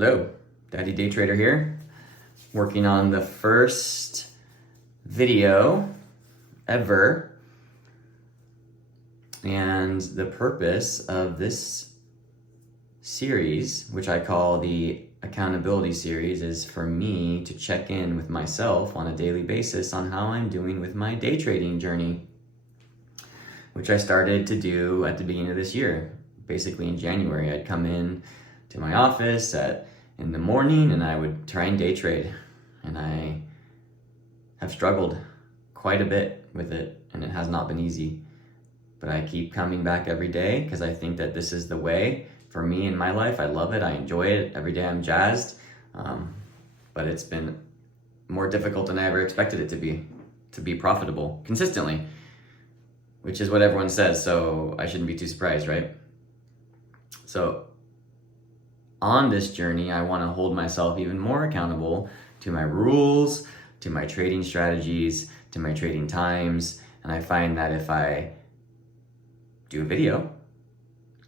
Hello, Daddy Day Trader here, working on the first video ever. And the purpose of this series, which I call the accountability series, is for me to check in with myself on a daily basis on how I'm doing with my day trading journey, which I started to do at the beginning of this year. Basically in January, I'd come in to my office in the morning and I would try and day trade. And I have struggled quite a bit with it, and it has not been easy. But I keep coming back every day because I think that this is the way for me in my life. I love it. I enjoy it. Every day I'm jazzed. But it's been more difficult than I ever expected it to be profitable consistently, which is what everyone says. So I shouldn't be too surprised, right? So on this journey, I want to hold myself even more accountable to my rules, to my trading strategies, to my trading times. And I find that if I do a video,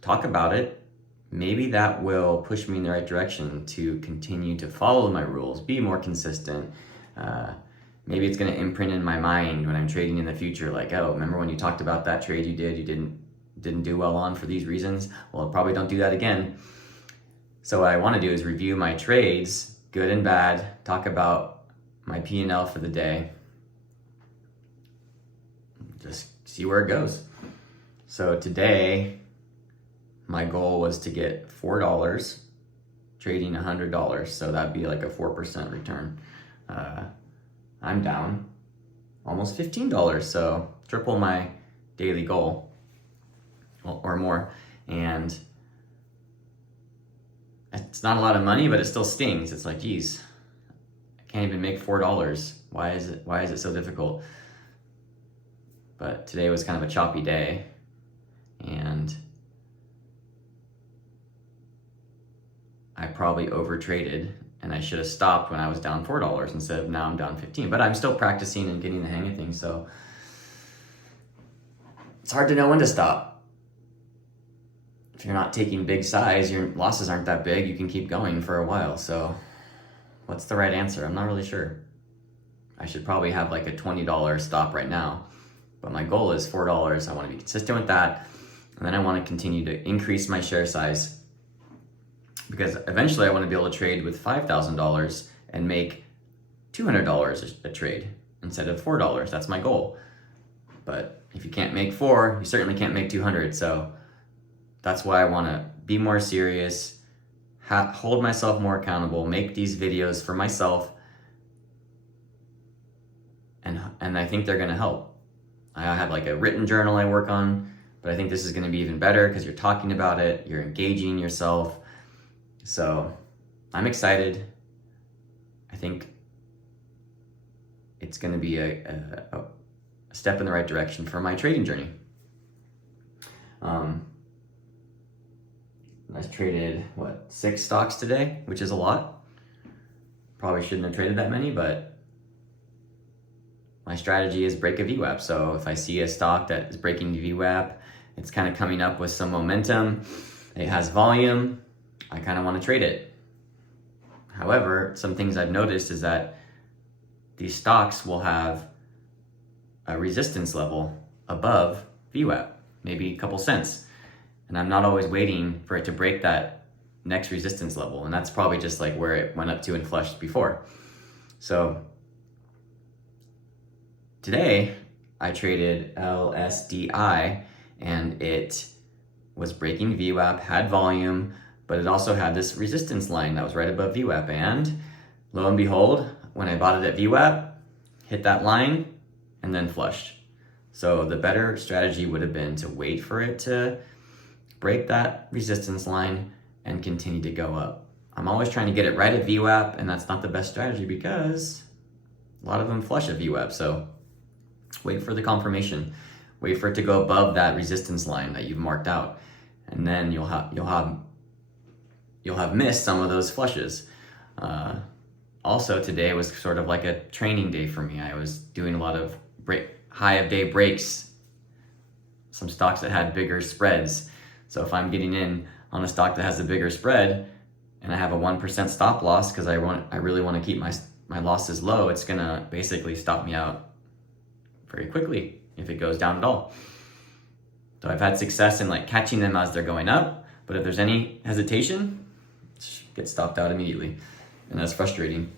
talk about it, maybe that will push me in the right direction to continue to follow my rules, be more consistent. Maybe it's going to imprint in my mind when I'm trading in the future, like, oh, remember when you talked about that trade you didn't do well on for these reasons? Well, probably don't do that again. So what I want to do is review my trades, good and bad, talk about my P&L for the day, just see where it goes. So today, my goal was to get $4 trading $100, so that'd be like a 4% return. I'm down almost $15, so triple my daily goal or more. And it's not a lot of money, but it still stings. It's like, geez, I can't even make $4. Why is it so difficult? But today was kind of a choppy day, and I probably overtraded, and I should have stopped when I was down $4 instead of now I'm down 15. But I'm still practicing and getting the hang of things, so it's hard to know when to stop. If you're not taking big size, your losses aren't that big, you can keep going for a while. So what's the right answer? I'm not really sure. I should probably have like a $20 stop right now, but my goal is $4. I want to be consistent with that. And then I want to continue to increase my share size, because eventually I want to be able to trade with $5,000 and make $200 a trade instead of $4. That's my goal. But if you can't make 4, you certainly can't make 200. So that's why I want to be more serious, hold myself more accountable, make these videos for myself, and I think they're going to help. I have like a written journal I work on, but I think this is going to be even better because you're talking about it, you're engaging yourself. So I'm excited. I think it's going to be a step in the right direction for my trading journey. I traded, 6 stocks today, which is a lot. Probably shouldn't have traded that many, but my strategy is break a VWAP. So if I see a stock that is breaking VWAP, it's kind of coming up with some momentum, it has volume, I kind of want to trade it. However, some things I've noticed is that these stocks will have a resistance level above VWAP, maybe a couple cents. And I'm not always waiting for it to break that next resistance level. And that's probably just like where it went up to and flushed before. So today I traded LSDI, and it was breaking VWAP, had volume, but it also had this resistance line that was right above VWAP. And lo and behold, when I bought it at VWAP, hit that line and then flushed. So the better strategy would have been to wait for it to break that resistance line and continue to go up. I'm always trying to get it right at VWAP, and that's not the best strategy because a lot of them flush at VWAP. So wait for the confirmation, wait for it to go above that resistance line that you've marked out, and then you'll have missed some of those flushes. Also, today was sort of like a training day for me. I was doing a lot of high of day breaks, some stocks that had bigger spreads. So if I'm getting in on a stock that has a bigger spread, and I have a 1% stop loss because I really want to keep my losses low, it's gonna basically stop me out very quickly if it goes down at all. So I've had success in like catching them as they're going up, but if there's any hesitation, get stopped out immediately, and that's frustrating.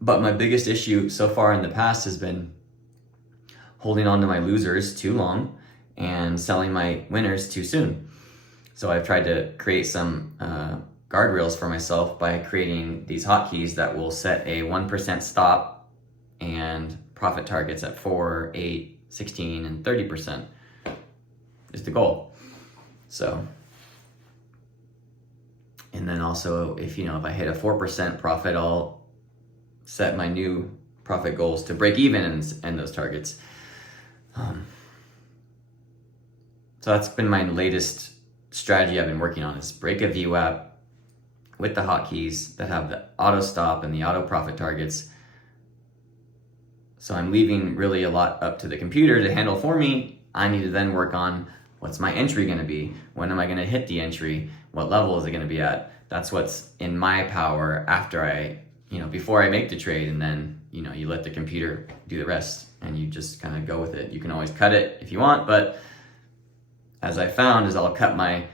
But my biggest issue so far in the past has been holding on to my losers too long and selling my winners too soon. So I've tried to create some guardrails for myself by creating these hotkeys that will set a 1% stop and profit targets at 4, 8, 16, and 30% is the goal. So, and then also if I hit a 4% profit, I'll set my new profit goals to break even and those targets. So that's been my latest strategy I've been working on, is break a VWAP with the hotkeys that have the auto stop and the auto profit targets. So I'm leaving really a lot up to the computer to handle for me. I need to then work on, what's my entry going to be? When am I going to hit the entry? What level is it going to be at? That's what's in my power after before I make the trade, and then, you let the computer do the rest and you just kind of go with it. You can always cut it if you want, but as I found is I'll cut my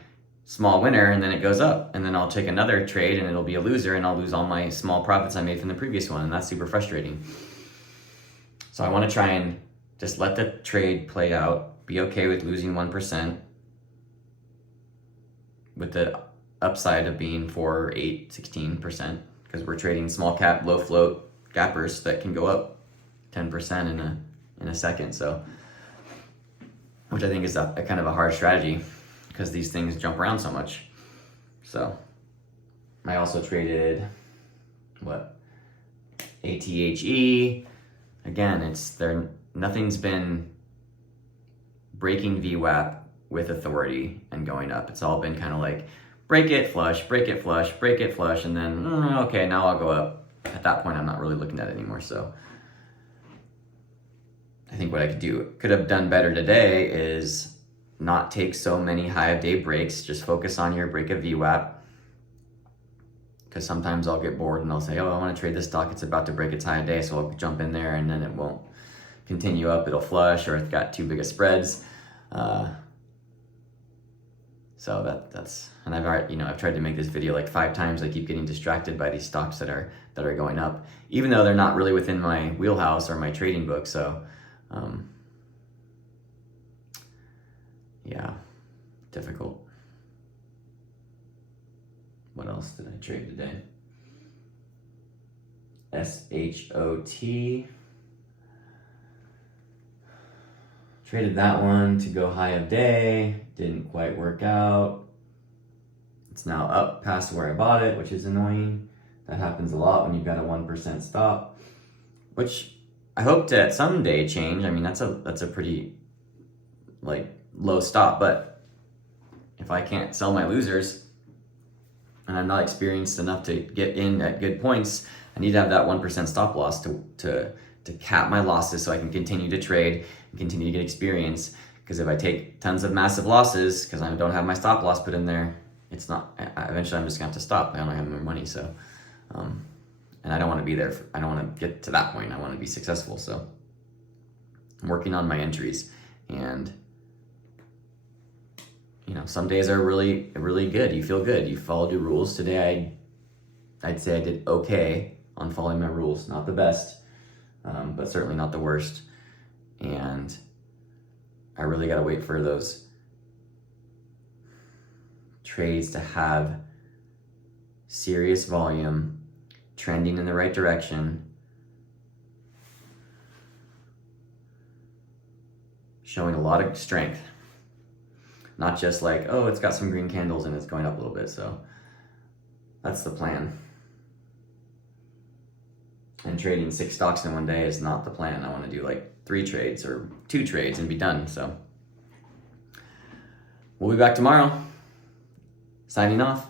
small winner and then it goes up, and then I'll take another trade and it'll be a loser and I'll lose all my small profits I made from the previous one, and that's super frustrating. So I want to try and just let the trade play out, be okay with losing 1%, with the upside of being 4, 8, 16%, because we're trading small cap, low float gappers that can go up 10% in a second. So, which I think is a kind of a hard strategy because these things jump around so much. So I also traded ATHE. Again, nothing's been breaking VWAP with authority and going up. It's all been kind of like break it, flush, break it, flush, break it, flush, and then okay, now I'll go up. At that point, I'm not really looking at it anymore. So I think what I could have done better today is not take so many high of day breaks. Just focus on your break of VWAP. Because sometimes I'll get bored and I'll say, oh, I want to trade this stock. It's about to break its high of day, so I'll jump in there and then it won't continue up. It'll flush, or it's got too big of spreads. So that's, and I've tried to make this video like 5 times. I keep getting distracted by these stocks that are going up, even though they're not really within my wheelhouse or my trading book. So, yeah, difficult. What else did I trade today? SHOT. Traded that one to go high of day. Didn't quite work out. It's now up past where I bought it, which is annoying. That happens a lot when you've got a 1% stop, which I hope to someday change. I mean, that's a pretty low stop, but if I can't sell my losers and I'm not experienced enough to get in at good points, I need to have that 1% stop loss to cap my losses so I can continue to trade and continue to get experience. Because if I take tons of massive losses because I don't have my stop loss put in there, eventually I'm just gonna have to stop. I don't have more money, so and I don't want to be there. I don't want to get to that point. I want to be successful. So I'm working on my entries, and some days are really, really good. You feel good. You followed your rules. Today, I'd say I did okay on following my rules. Not the best, but certainly not the worst. And I really got to wait for those trades to have serious volume, trending in the right direction, showing a lot of strength. Not just like, oh, it's got some green candles and it's going up a little bit. So that's the plan. And trading 6 stocks in one day is not the plan. I want to do like 3 trades or 2 trades and be done. So we'll be back tomorrow. Signing off.